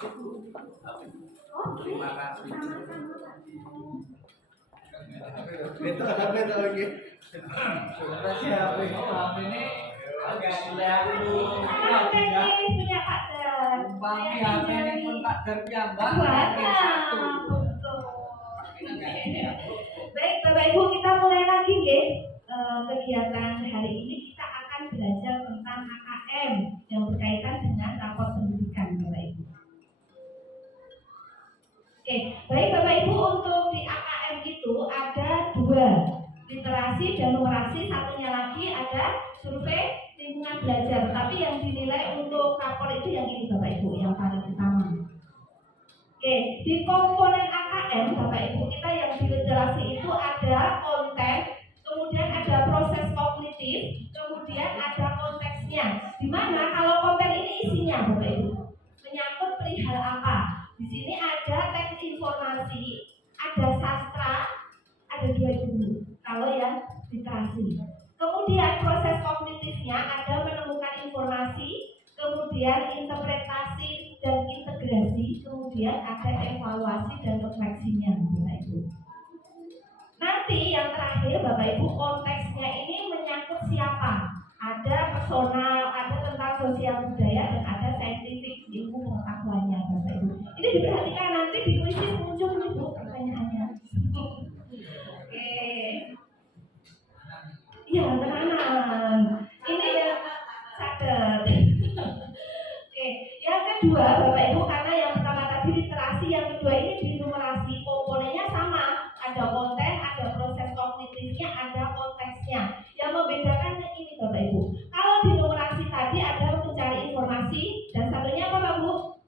Terima kasih. Itu lagi. Sudah siap ini agak lihat dulu. Punya Pak Dar. Bang HP ini pun Pak Dar piambak. Baik Bapak Ibu, kita mulai lagi nggih. Kegiatan hari ini kita akan belajar tentang AKM yang berkaitan dengan rapor pendidikan Bapak Ibu. Oke, baik Bapak Ibu, untuk di AKM itu ada dua, literasi dan numerasi, satunya lagi ada survei lingkungan belajar. Tapi yang dinilai untuk rapor itu yang ini Bapak Ibu, yang paling utama. Oke, di komponen AKM Bapak Ibu kita yang di literasi itu ada konten, kemudian ada proses kognitif, kemudian ada konteksnya. Dimana kalau konten ini isinya Bapak Ibu menyangkut perihal apa? Di sini ada teks informasi, ada sastra, ada dua dulu. Kalau yang literasi. Kemudian proses kognitifnya ada menemukan informasi, kemudian interpretasi dan integrasi, kemudian ada evaluasi dan refleksinya, Bapak Ibu. Nanti yang terakhir Bapak Ibu, konteksnya ini menyangkut siapa? Ada personal, ada tentang sosial budaya, dan ada saintifik, ilmu pengetahuannya Bapak Ibu. Ini diperhatikan nanti di kuisis muncul Ibu pertanyaannya. Oke. Ya, tenan. Ini yang catat. Oke, yang kedua Bapak Ibu, karena yang pertama tadi literasi, yang kedua ini di numerasi, komponennya sama, ada konten, ada proses kognitifnya, ada konteksnya. Yang membedakan ini Bapak Ibu, kalau di numerasi tadi ada mencari informasi, dan satunya apa Pak Bu?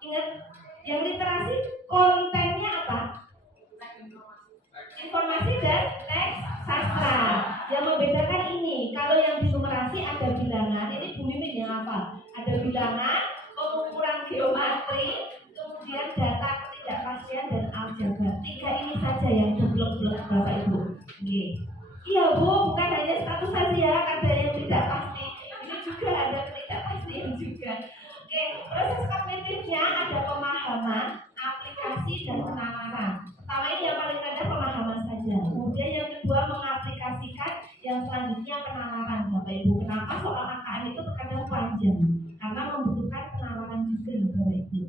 Ingat, yang literasi kontennya apa? Informasi dan teks sastra. Yang membedakan ini, kalau yang di numerasi ada bilangan, ini Bu Mimin yang apa? Ada bilangan, pengukuran geometri, kemudian data ketidakpastian dan aljabar. Tiga ini saja yang jeblok-jeblok Bapak Ibu. Iya Bu, bukan hanya status saja, ada yang tidak pasti. Ini juga ada ketidakpastian juga. Oke, proses kognitifnya ada pemahaman, aplikasi dan penalaran. Pertama ini yang paling rendah pemahaman saja. Kemudian yang kedua mengaplikasikan, yang selanjutnya penalaran Bapak Ibu. Kenapa soal AKM itu terkadang panjang? Karena membutuhkan penalaran juga Bapak Ibu.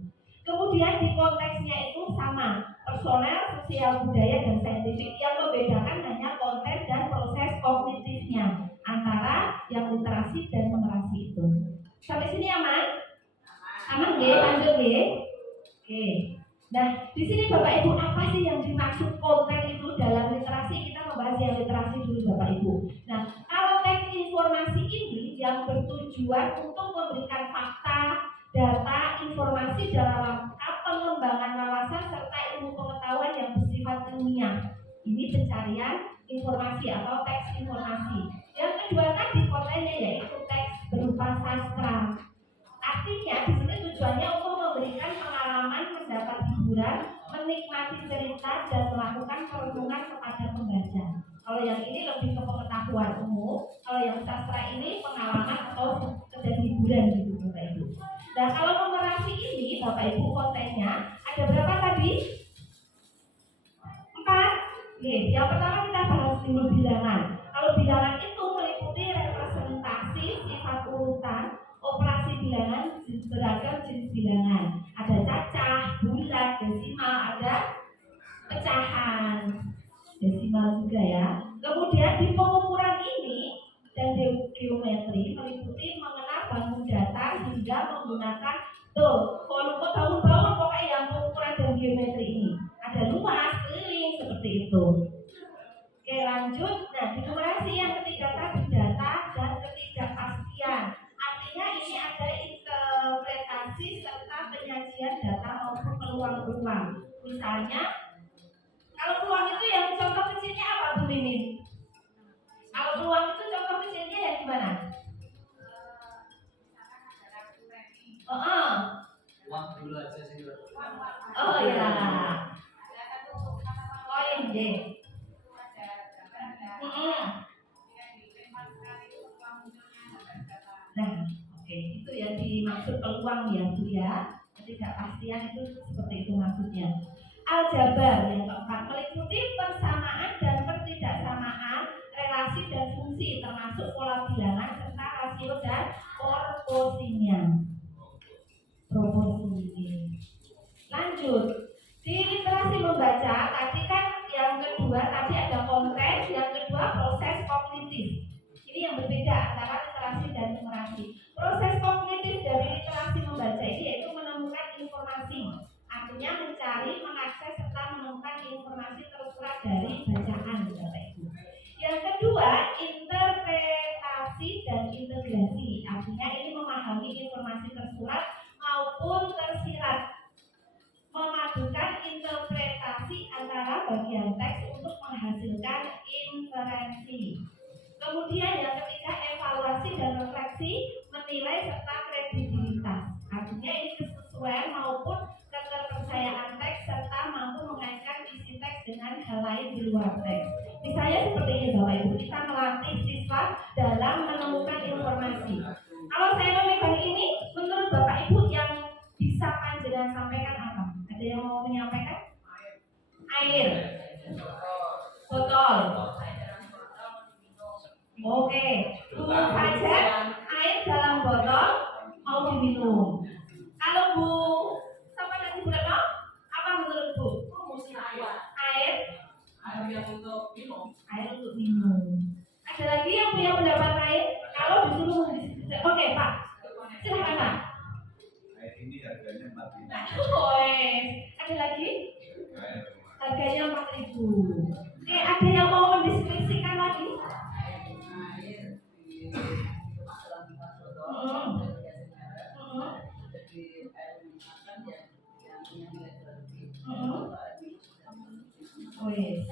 Kemudian di konteksnya itu sama, personel, sosial budaya dan saintifik. Yang membedakan hanya konten dan proses kognitifnya antara yang literasi dan numerasi itu. Sampai sini aman? Aman nggih, lanjut nggih. Oke. Nah, di sini Bapak Ibu, apa sih yang dimaksud konten itu dalam literasi? Kita membahas yang literasi dulu Bapak Ibu. Nah, kalau teks informasi ini yang bertujuan untuk memberikan fakta, data, informasi dalam rangka pengembangan wawasan serta ilmu pengetahuan yang bersifat ilmiah. Ini pencarian informasi atau teks informasi. Yang kedua tadi kontennya yaitu teks berupa sastra. Artinya di sini tujuannya untuk memberikan pengalaman, mendapat hiburan, menikmati cerita dan melakukan perenungan kepada pembaca. Kalau yang ini lebih ke pengetahuan umum, kalau yang sastra ini pengalaman atau sekedar hiburan gitu Bapak Ibu. Nah kalau numerasi ini Bapak Ibu kontennya ada berapa tadi? 4. Yang pertama kita bahas dulu bilangan. Kalau bilangan itu meliputi representasi, sifat urutan, operasi bilangan, beragam jenis bilangan. Ada cacah, bulat, desimal, ada pecahan, desimal juga ya. Kemudian di pengukuran ini dan geometri meliputi mengenal bangun data hingga menggunakan volume bangun pokoknya yang pengukuran dan geometri ini. Ada luas, keliling seperti itu. Oke lanjut. Nah di numerasi yang ketiga tadi data dan ketidakpastian. Artinya ini ada interpretasi serta penyajian data maupun peluang-peluang. Misalnya, kalau peluang itu yang contoh kecilnya apa Bu Mimin? Kalau peluang itu contoh kecilnya yang gimana? Uang dulu aja sih. Oh ya. Koin deh. Nah, oke, itu yang dimaksud peluang. peluang ya Bu ya. Ketidakpastian itu seperti itu maksudnya. Aljabar yang keempat meliputi persamaan dan pertidaksamaan relasi dan fungsi termasuk pola bilangan serta rasio dan proporsinya. Lanjut, di literasi membaca tadi kan yang kedua tadi ada konteks, yang kedua proses kognitif. Ini yang berbeda antara literasi dan numerasi. Proses kognitif dari literasi membaca ini yaitu menemukan informasi, artinya mencari, mengakses serta menemukan informasi tersurat dari bacaan, Bapak Ibu. Yang kedua, interpretasi dan integrasi, artinya ini memahami informasi tersurat maupun tersirat, memadukan interpretasi antara bagian teks untuk menghasilkan inferensi. Kemudian yang ketiga, evaluasi dan refleksi, menilai serta kredibilitas, artinya ini kesesuaian maupun keterpercayaan teks serta mampu mengaitkan isi teks dengan hal lain di luar teks. Misalnya seperti ini Bapak Ibu, kita melatih siswa dalam menemukan informasi. Kalau saya memegang ini, menurut Bapak Ibu yang bisa panjenengan sampaikan apa? Ada yang mau menyampaikan? Air, botol. Oke, Bu Fajar, air dalam botol mau diminum. Kalau Bu sama nanti Bu Retno, apa menurut Bu? Air untuk minum. Air untuk minum. Ada lagi yang punya pendapat lain? Kalau disuruh oke Pak, silakan Pak. Air ini harganya 4.000. Ada lagi? Harganya 4.000. Oke, ada yang mau mendeskripsikan lagi?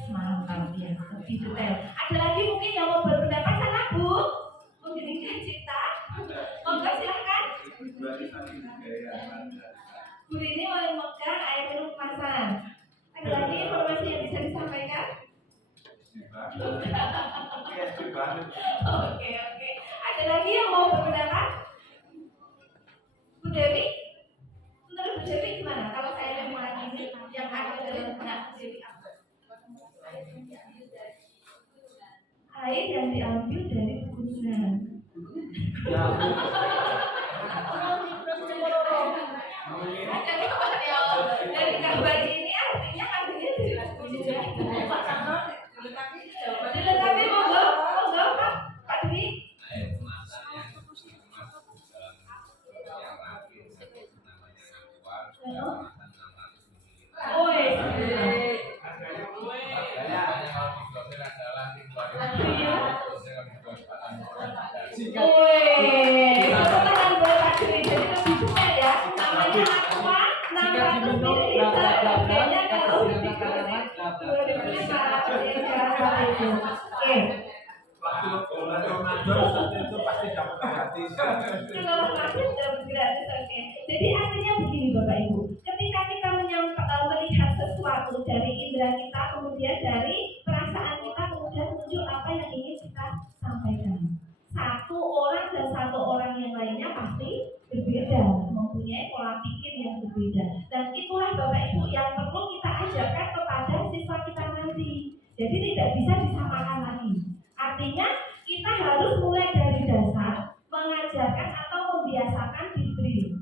Mantap ya, lebih detail. Ada lagi mungkin yang mau berpendapat sana Bu? Mungkin Cita? Monggo silakan. Bu ini mau memegang air minum kemasan. Ada lagi informasi yang bisa disampaikan? Oke. Ada lagi yang mau berpendapat? Bu Dewi? Menurut Bu Dewi gimana? Kalau saya memang ini yang ada dari Bu Dewi apa? Air yang diambil dari pegunungan. Dari kabar ini artinya ambilnya dari pegunungan. Dilengkapi monggo Pak Dwi. Jadi artinya begini Bapak Ibu, ketika kita melihat sesuatu dari indera kita, kemudian dari perasaan kita, kemudian muncul apa yang ingin kita sampaikan. Satu orang dan satu orang yang lainnya pasti berbeda, mempunyai pola pikir yang berbeda. Dan itulah Bapak Ibu yang perlu kita ajarkan kepada siswa kita nanti. Jadi tidak bisa disamakan lagi. Artinya kita harus mulai dari dasar mengajarkan atau membiasakan diri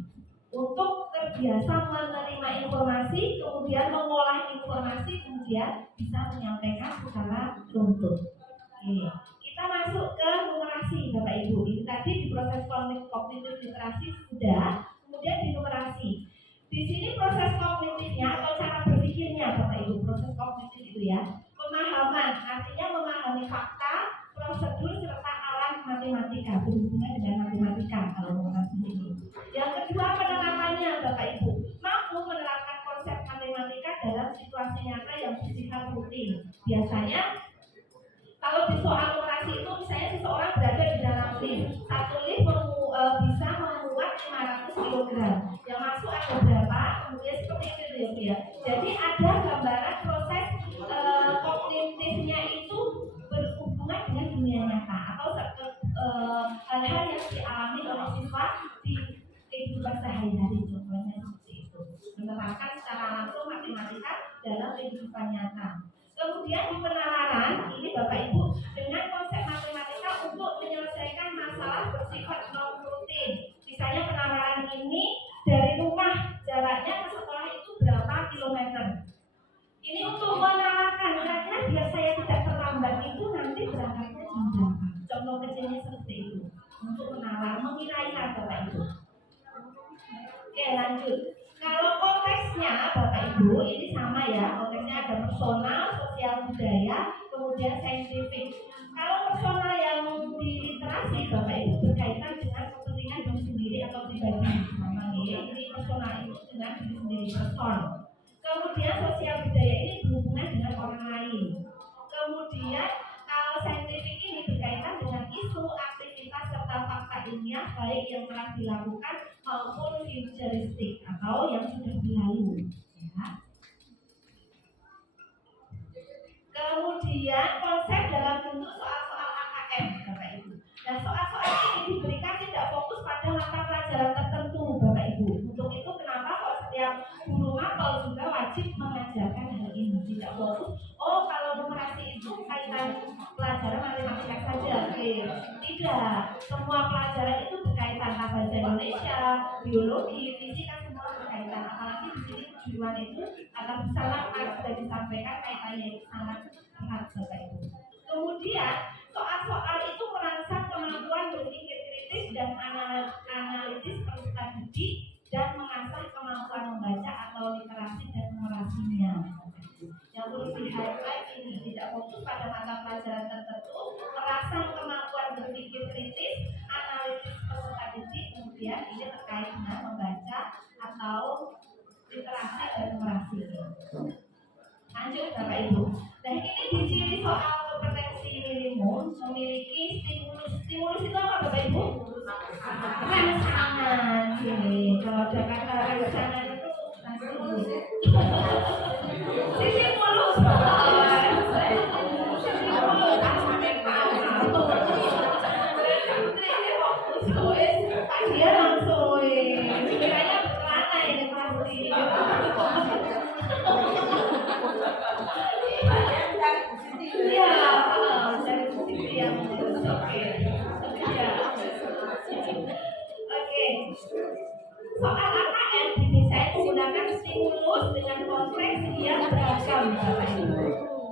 untuk terbiasa menerima informasi, kemudian mengolah informasi, kemudian bisa menyampaikan secara runtut. Oke. Kita masuk ke numerasi Bapak Ibu. Ini tadi di proses kognitif literasi sudah, kemudian di numerasi. Di sini proses kognitifnya atau cara berpikirnya Bapak Ibu, proses kognitif itu ya. Pemahaman, artinya memahami fakta, prosedur serta alat matematika, berhubungan dengan matematika kalau numerasi ini. Yang kedua penerapannya Bapak Ibu, mampu menerapkan konsep matematika dalam situasi nyata yang bersifat rutin. Biasanya kalau di soal numerasi itu misalnya seseorang berada di dalam lift, satu lift bisa memuat 500 kg. Yang masuk ada berapa? Kemudian seperti itu ya. Jadi ada gambaran proses kognitifnya itu berhubungan dengan dunia nyata atau hal-hal yang dialami oleh siswa di kehidupan sehari. Oke, lanjut. Kalau konteksnya Bapak Ibu ini sama ya, konteksnya ada personal, sosial budaya, kemudian saintifik. Kalau personal yang di literasi Bapak Ibu berkaitan dengan kepentingan diri sendiri atau pribadi, sama nih. Ini personal itu dengan diri sendiri, person. Kemudian sosial budaya ini berhubungan dengan orang lain. Kemudian kalau saintifik ini berkaitan dengan isu, aktivitas serta fakta ilmiah baik yang telah dilakukan maupun futuristik atau yang sudah berlalu. Ya. Kemudian konsep dalam bentuk soal-soal AKM, Bapak Ibu. Nah, soal-soal ini diberikan tidak fokus pada mata pelajaran tertentu, Bapak Ibu. Untuk itu kenapa kok setiap guru mapel juga wajib mengajarkan hal ini, tidak fokus. Oh, kalau numerasi itu kaitan pelajaran matematika saja, oke. Tidak, semua pelajaran itu berkaitan, bahasa Indonesia, biologi, fisika semua berkaitan. Apalagi di sini tujuan itu akan sangat sudah disampaikan kaitannya itu sangat erat, Bapak Ibu. Kemudian soal-soal itu merangsang kemampuan berpikir kritis dan analitis peserta didik dan mengasah kemampuan membaca atau literasi dan numerasinya. Yang perlu di-highlight ini tidak fokus pada mata pelajaran tertentu, merangsang kemampuan berpikir kritis, analitis peserta didik, kemudian ini terkait dengan membaca atau literasi dan numerasi. Lanjut Bapak Ibu. Nah ini diciri soal kompetensi minimum memiliki stimulus. Stimulus itu apa Bapak Ibu? Rangsangan. Sini kalau Jakarta rangsangan itu stimulus. Dia langsung kiranya berkelana ini pasti. Ya, dari sisi yang oke. Oke. Soal AKM didesain menggunakan stimulus dengan konteks yang beragam, Bapak Ibu.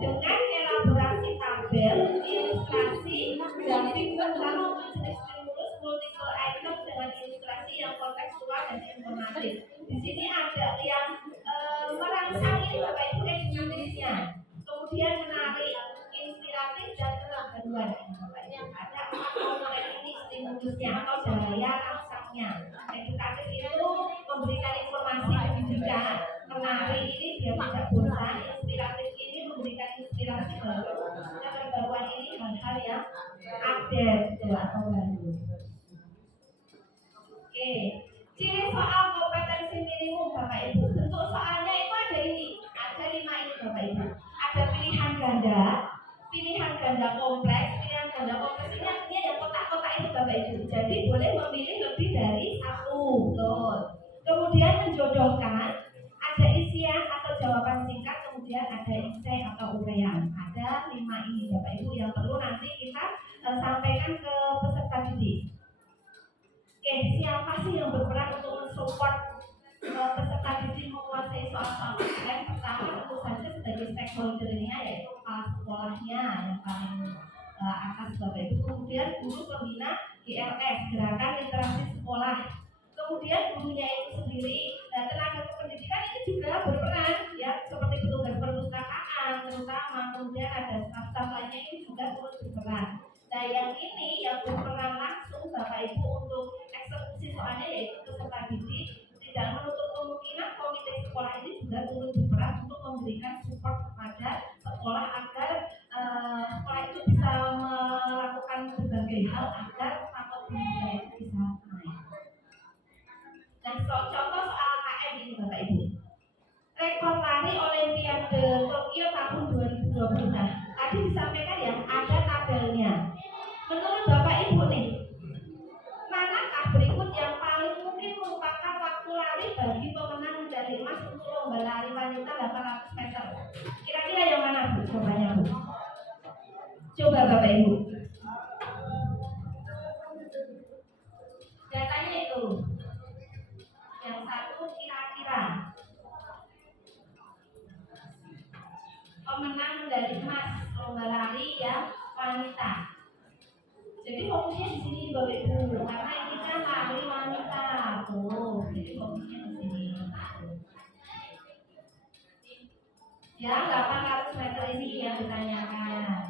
Dengan elaborasi tabel, ilustrasi, grafik tentang jenis stimulus multiple item dengan ilustrasi yang kontekstual dan informatif. Di sini ada yang merangsang ini Bapak Ibu Inggrisnya. Kemudian menarik, inspiratif dan kebaruan. Ada 4 komponen ini stimulusnya atau daya rangsangnya. Edukatif itu memberikan informasi pendidikan, menarik ini biar tidak bosan, inspiratif ini memberikan inspirasi baru, kebaruan ini hal-hal yang update atau baru. Oke, ciri soal kompetensi minimum Bapak Ibu. Bentuk soalnya itu ada 5 ini Bapak Ibu. Ada pilihan ganda kompleks. Pilihan ganda kompleks ini artinya yang kotak-kotak itu Bapak Ibu. Jadi boleh memilih lebih dari 1. Betul. Kemudian menjodohkan, ada isian atau jawaban singkat, kemudian ada esai atau uraian. Ada 5 ini Bapak Ibu yang perlu nanti kita sampaikan ke peserta didik. Oke, siapa sih yang berperan untuk mensupport peserta didik menguasai soal-soal AKM? Pertama tentu saja sebagai stakeholder-nya yaitu kepala sekolahnya yang paling atas Bapak Ibu. Kemudian guru pembina GLS, Gerakan Literasi Sekolah. Kemudian gurunya itu sendiri, tenaga kependidikan itu juga berperan ya, seperti petugas perpustakaan terutama. Kemudian ada staf-staf lainnya ini juga turut berperan. Nah yang ini yang berperan langsung Bapak Ibu untuk eksekusi soalnya yaitu peserta didik. Tidak menutup kemungkinan komite sekolah ini juga turut berperan untuk memberikan support kepada sekolah agar sekolah itu bisa melakukan berbagai hal agar faktor pendidikan itu bisa naik. Nah contoh soal AKM ini Bapak Ibu. Rekor lari Olimpiade Tokyo tahun 2020. Nah tadi disampaikan ya ada tabelnya. Menurut Bapak Ibu nih, manakah berikut yang paling mungkin merupakan waktu lari bagi pemenang medali emas untuk lomba lari wanita 800 meter? Kira-kira yang mana Bu? Cobanya Bu. Coba Bapak Ibu. Datanya itu. Yang satu kira-kira pemenang medali emas lomba lari ya wanita. Jadi fokusnya di sini Bapak Ibu, karena ini kan lari wanita tuh, jadi fokusnya Yang 800 meter ini yang ditanyakan.